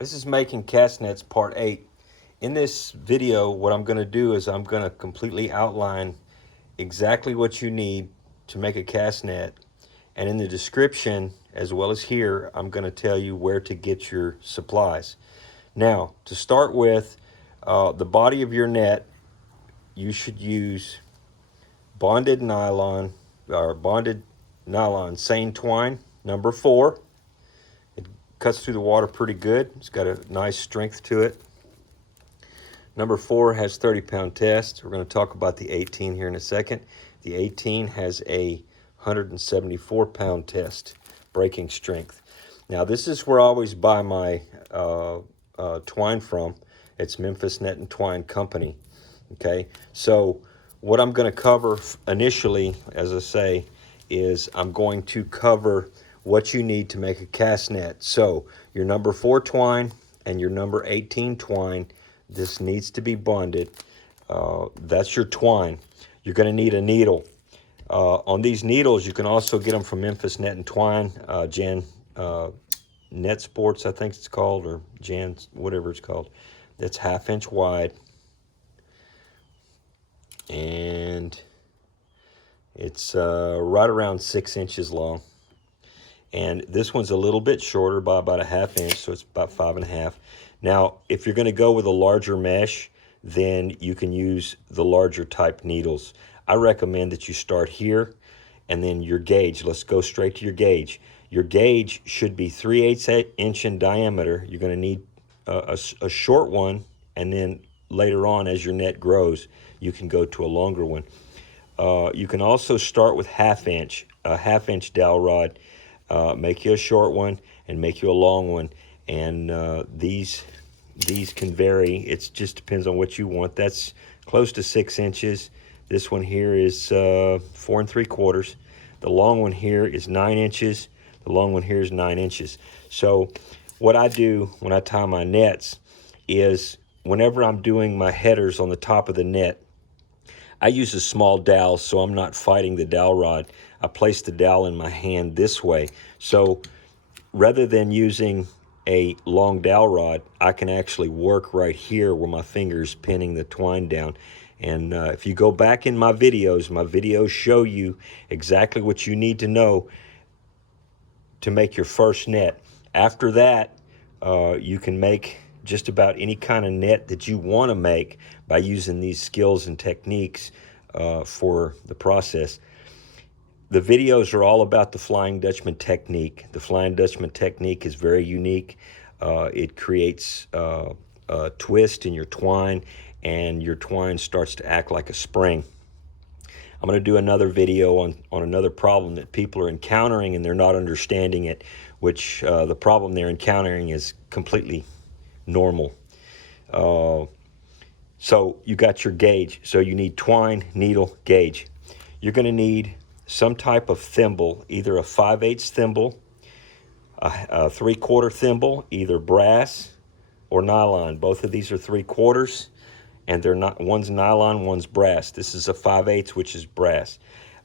This is making cast nets part 8. In this video, what I'm going to do is I'm going to completely outline exactly what you need to make a cast net. And in the description, as well as here, I'm going to tell you where to get your supplies. Now, to start with, the body of your net, you should use bonded nylon seine twine, number 4. Cuts through the water pretty good. It's got a nice strength to it. Number 4 has 30-pound test. We're going to talk about the 18 here in a second. The 18 has a 174-pound test, breaking strength. Now, this is where I always buy my twine from. It's Memphis Net and Twine Company. Okay, so what I'm going to cover initially, as I say, is I'm going to cover what you need to make a cast net. So your number 4 twine and your number 18 twine, this needs to be bonded. That's your twine. You're going to need a needle. On these needles, you can also get them from Memphis Net and Twine, Net Sports, I think it's called, or Jan, whatever it's called. That's 1/2 inch wide. And it's right around 6 inches long. And this one's a little bit shorter by about 1/2 inch, so it's about 5.5. Now, if you're going to go with a larger mesh, then you can use the larger type needles. I recommend that you start here, and then your gauge. Let's go straight to your gauge. Your gauge should be 3/8 inch in diameter. You're going to need a short one, and then later on, as your net grows, you can go to a longer one. You can also start with 1/2 inch, a 1/2 inch dowel rod. Make you a short one and make you a long one, and these can vary. It just depends on what you want. That's close to 6 inches. This one here is 4 3/4. The long one here is 9 inches. The long one here is 9 inches. So what I do when I tie my nets is whenever I'm doing my headers on the top of the net, I use a small dowel so I'm not fighting the dowel rod. I place the dowel in my hand this way. So rather than using a long dowel rod, I can actually work right here where my finger's pinning the twine down. And if you go back in my videos show you exactly what you need to know to make your first net. After that, you can make just about any kind of net that you want to make by using these skills and techniques for the process. The videos are all about the Flying Dutchman technique. The Flying Dutchman technique is very unique. It creates a twist in your twine, and your twine starts to act like a spring. I'm going to do another video on another problem that people are encountering and they're not understanding it, which the problem they're encountering is completely normal. So you got your gauge. So you need twine, needle, gauge. You're going to need some type of thimble, either a 5/8 thimble, a 3/4 thimble, either brass or nylon. Both of these are 3/4, and they're not. One's nylon, one's brass. This is a 5/8, which is brass.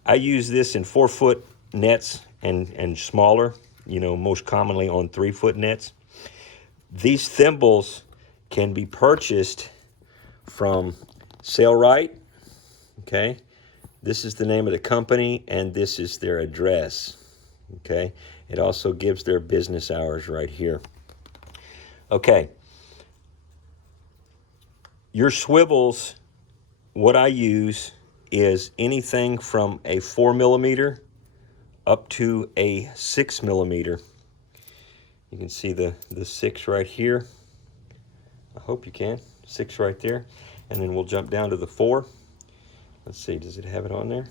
I use this in 4-foot nets and smaller. You know, most commonly on 3-foot nets. These thimbles can be purchased from Sailrite. Okay. This is the name of the company, and this is their address, okay? It also gives their business hours right here. Okay. Your swivels, what I use is anything from a 4mm up to a 6mm. You can see the 6 right here. I hope you can. 6 right there. And then we'll jump down to the 4. Let's see, does it have it on there?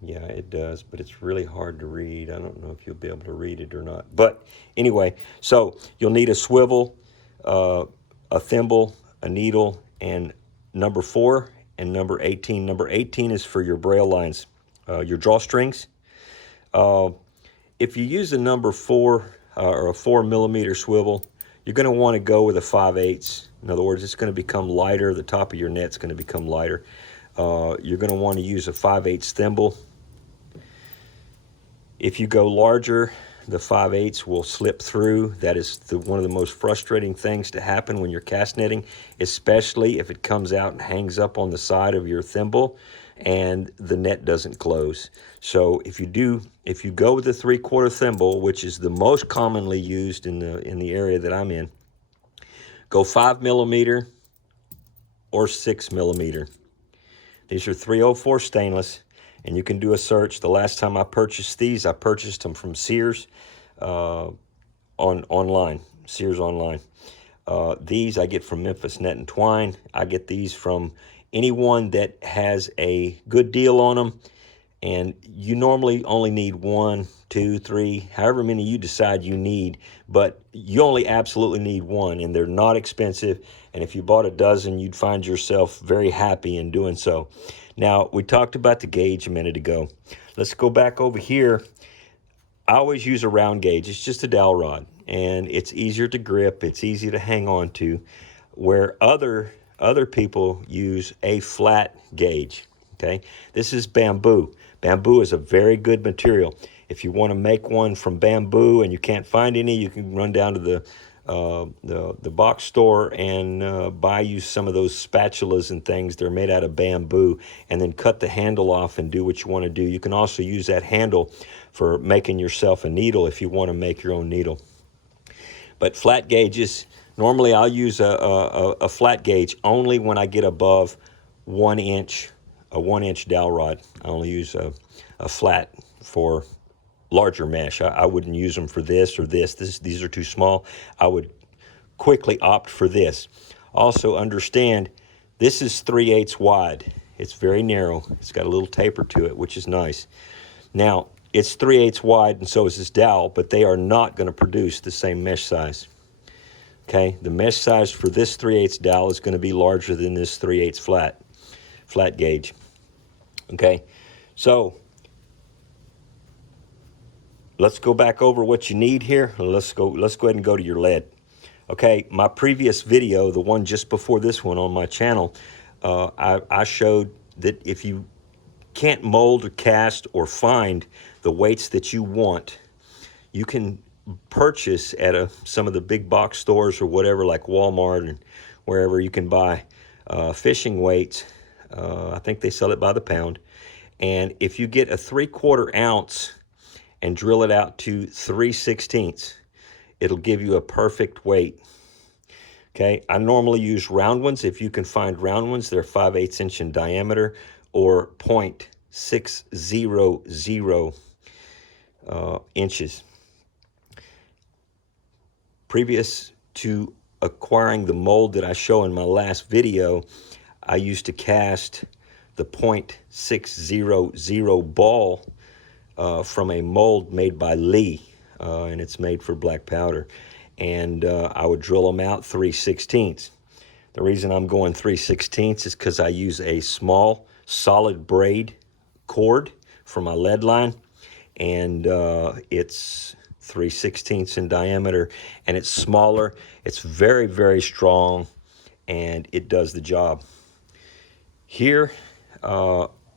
Yeah, it does, but it's really hard to read. I don't know if you'll be able to read it or not. But anyway, so you'll need a swivel, a thimble, a needle, and number 4 and number 18. Number 18 is for your braille lines, your drawstrings. If you use a number 4 or a 4mm swivel, you're going to want to go with a 5/8. In other words, it's going to become lighter. The top of your net's going to become lighter. You're going to want to use a 5/8 thimble. If you go larger, the 5/8 will slip through. That is one of the most frustrating things to happen when you're cast netting, especially if it comes out and hangs up on the side of your thimble and the net doesn't close. So if you go with the 3/4 thimble, which is the most commonly used in the area that I'm in, go 5mm or 6mm. These are 304 stainless, and you can do a search. The last time I purchased these, I purchased them from Sears online. Sears online. These I get from Memphis Net and Twine. I get these from anyone that has a good deal on them. And you normally only need 1, 2, 3, however many you decide you need, but you only absolutely need one, and they're not expensive. And if you bought a dozen, you'd find yourself very happy in doing so. Now, we talked about the gauge a minute ago. Let's go back over here. I always use a round gauge. It's just a dowel rod, and it's easier to grip. It's easy to hang on to, where other people use a flat gauge. Okay, this is bamboo. Bamboo is a very good material. If you want to make one from bamboo and you can't find any, you can run down to the box store and buy you some of those spatulas and things. They're made out of bamboo, and then cut the handle off and do what you want to do. You can also use that handle for making yourself a needle if you want to make your own needle. But flat gauges, normally I'll use a flat gauge only when I get above 1 inch. A 1-inch dowel rod. I only use a flat for larger mesh. I wouldn't use them for this or this. These are too small. I would quickly opt for this. Also understand, this is 3/8 wide. It's very narrow. It's got a little taper to it, which is nice. Now, it's 3/8 wide, and so is this dowel, but they are not going to produce the same mesh size. Okay, the mesh size for this 3/8 dowel is going to be larger than this 3/8 flat gauge. Okay, so let's go back over what you need here. Let's go ahead and go to your lead. Okay, my previous video, the one just before this one on my channel, I showed that if you can't mold or cast or find the weights that you want, you can purchase at some of the big box stores or whatever, like Walmart and wherever, you can buy fishing weights. I think they sell it by the pound. And if you get a 3/4 ounce and drill it out to 3/16, it'll give you a perfect weight. Okay, I normally use round ones. If you can find round ones, they're 5/8 inch in diameter, or 0.600 inches. Previous to acquiring the mold that I show in my last video, I used to cast the 0.600 ball from a mold made by Lee, and it's made for black powder. And I would drill them out 3/16. The reason I'm going 3/16 is because I use a small solid braid cord for my lead line, and it's 3/16 in diameter, and it's smaller. It's very, very strong, and it does the job. Here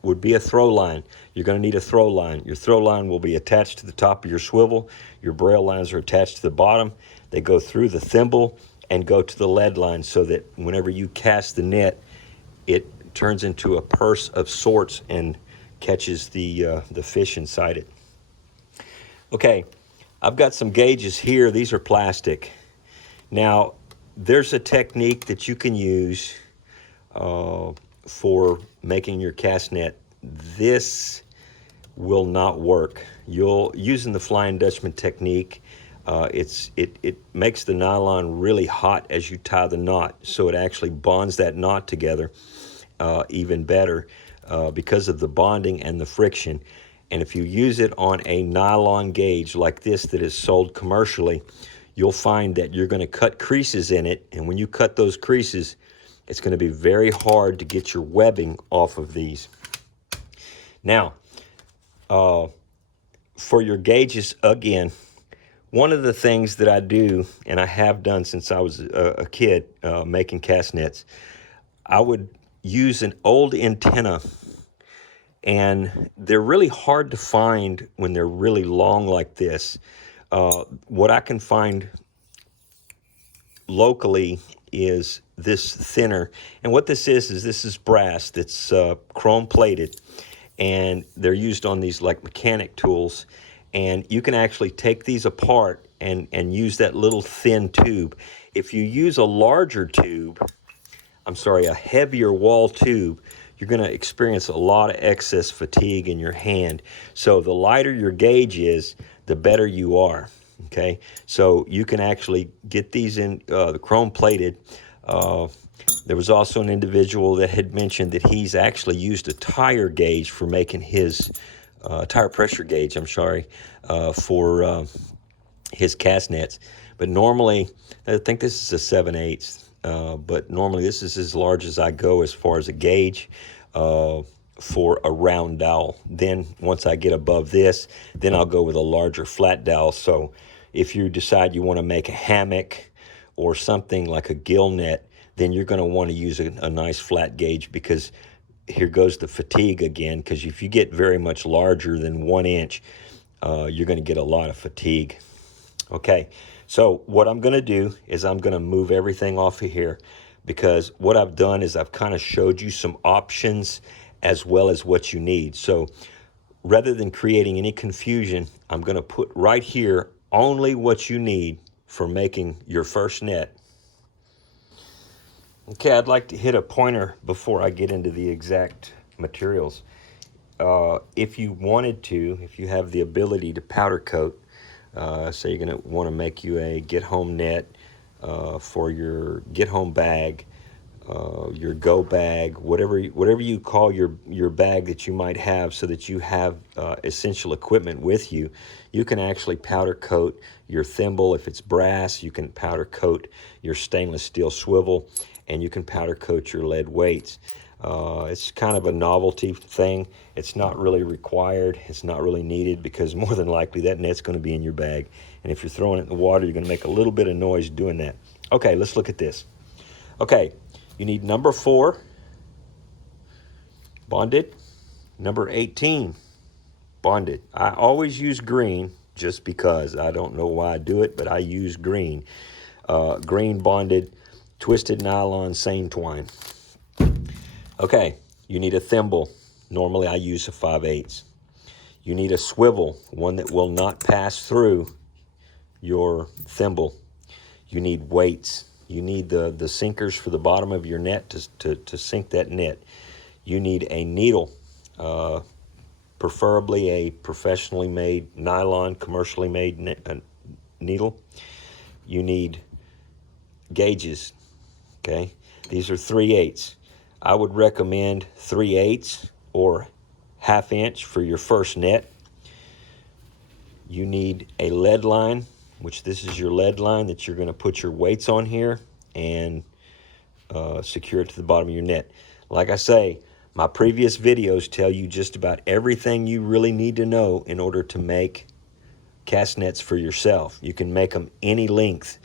would be a throw line. You're going to need a throw line. Your throw line will be attached to the top of your swivel. Your braille lines are attached to the bottom. They go through the thimble and go to the lead line, so that whenever you cast the net, it turns into a purse of sorts and catches the fish inside it. Okay, I've got some gauges here. These are plastic. Now, there's a technique that you can use for making your cast net. This will not work. Using the Flying Dutchman technique, it makes the nylon really hot as you tie the knot, so it actually bonds that knot together even better because of the bonding and the friction. And if you use it on a nylon gauge like this that is sold commercially, you'll find that you're going to cut creases in it, and when you cut those creases, it's going to be very hard to get your webbing off of these. Now, for your gauges, again, one of the things that I do, and I have done since I was a kid making cast nets, I would use an old antenna, and they're really hard to find when they're really long like this. What I can find locally is this thinner, and what this is this is brass that's chrome plated, and they're used on these like mechanic tools, and you can actually take these apart and use that little thin tube. If you use a larger tube, I'm sorry, a heavier wall tube, you're going to experience a lot of excess fatigue in your hand. So the lighter your gauge is, the better you are. Okay, so you can actually get these in the chrome plated. There was also an individual that had mentioned that he's actually used a tire gauge for making his tire pressure gauge, I'm sorry, for his cast nets. But normally, I think this is a 7/8, but normally this is as large as I go as far as a gauge for a round dowel. Then once I get above this, then I'll go with a larger flat dowel. So if you decide you want to make a hammock or something like a gill net, then you're going to want to use a nice flat gauge, because here goes the fatigue again, because if you get very much larger than 1 inch, you're going to get a lot of fatigue. Okay, so what I'm going to do is I'm going to move everything off of here, because what I've done is I've kind of showed you some options as well as what you need. So rather than creating any confusion, I'm going to put right here only what you need for making your first net. Okay, I'd like to hit a pointer before I get into the exact materials. If you wanted to, if you have the ability to powder coat, so you're going to want to make you a get-home net for your get-home bag, your go bag, whatever you call your bag that you might have, so that you have essential equipment with you. You can actually powder coat your thimble if it's brass. You can powder coat your stainless steel swivel, and you can powder coat your lead weights. It's kind of a novelty thing. It's not really required. It's not really needed, because more than likely that net's going to be in your bag. And if you're throwing it in the water, you're going to make a little bit of noise doing that. Okay, let's look at this. Okay, you need number 4 bonded, number 18 bonded. I always use green just because. I don't know why I do it, but I use green. Green bonded, twisted nylon seine twine. Okay, you need a thimble. Normally I use a 5/8. You need a swivel, one that will not pass through your thimble. You need weights. You need the sinkers for the bottom of your net to sink that net. You need a needle, preferably a professionally made nylon, commercially made needle. You need gauges, okay? These are 3/8. I would recommend 3/8 or 1/2 inch for your first net. You need a lead line, which this is your lead line that you're going to put your weights on here and secure it to the bottom of your net. Like I say, my previous videos tell you just about everything you really need to know in order to make cast nets for yourself. You can make them any length.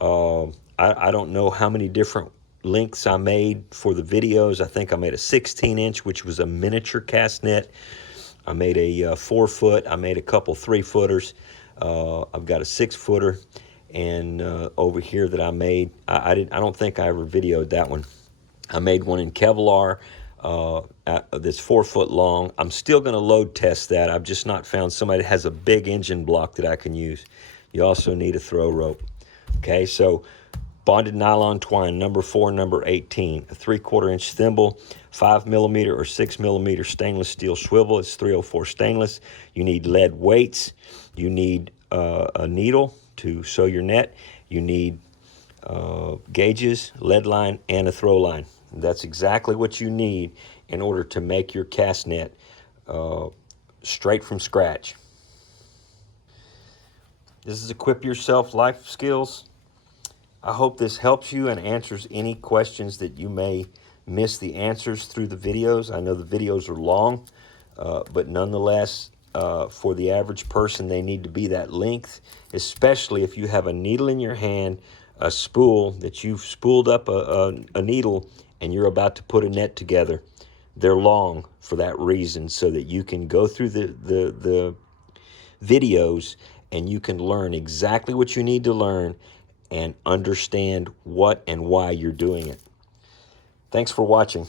I don't know how many different lengths I made for the videos. I think I made a 16-inch, which was a miniature cast net. I made a 4-foot. I made a couple 3-footers. I've got a 6-footer, and over here that I made, I don't think I ever videoed that one. I made one in Kevlar that's 4 foot long. I'm still going to load test that. I've just not found somebody that has a big engine block that I can use. You also need a throw rope. Okay, so bonded nylon twine, number 4, number 18, a 3/4 inch thimble, 5mm or 6mm stainless steel swivel. It's 304 stainless. You need lead weights. You need a needle to sew your net. You need gauges, lead line, and a throw line. That's exactly what you need in order to make your cast net straight from scratch. This is Equip Yourself Life Skills. I hope this helps you and answers any questions that you may miss the answers through the videos. I know the videos are long, but nonetheless, for the average person, they need to be that length, especially if you have a needle in your hand, a spool that you've spooled up a needle and you're about to put a net together. They're long for that reason, so that you can go through the videos and you can learn exactly what you need to learn and understand what and why you're doing it. Thanks for watching.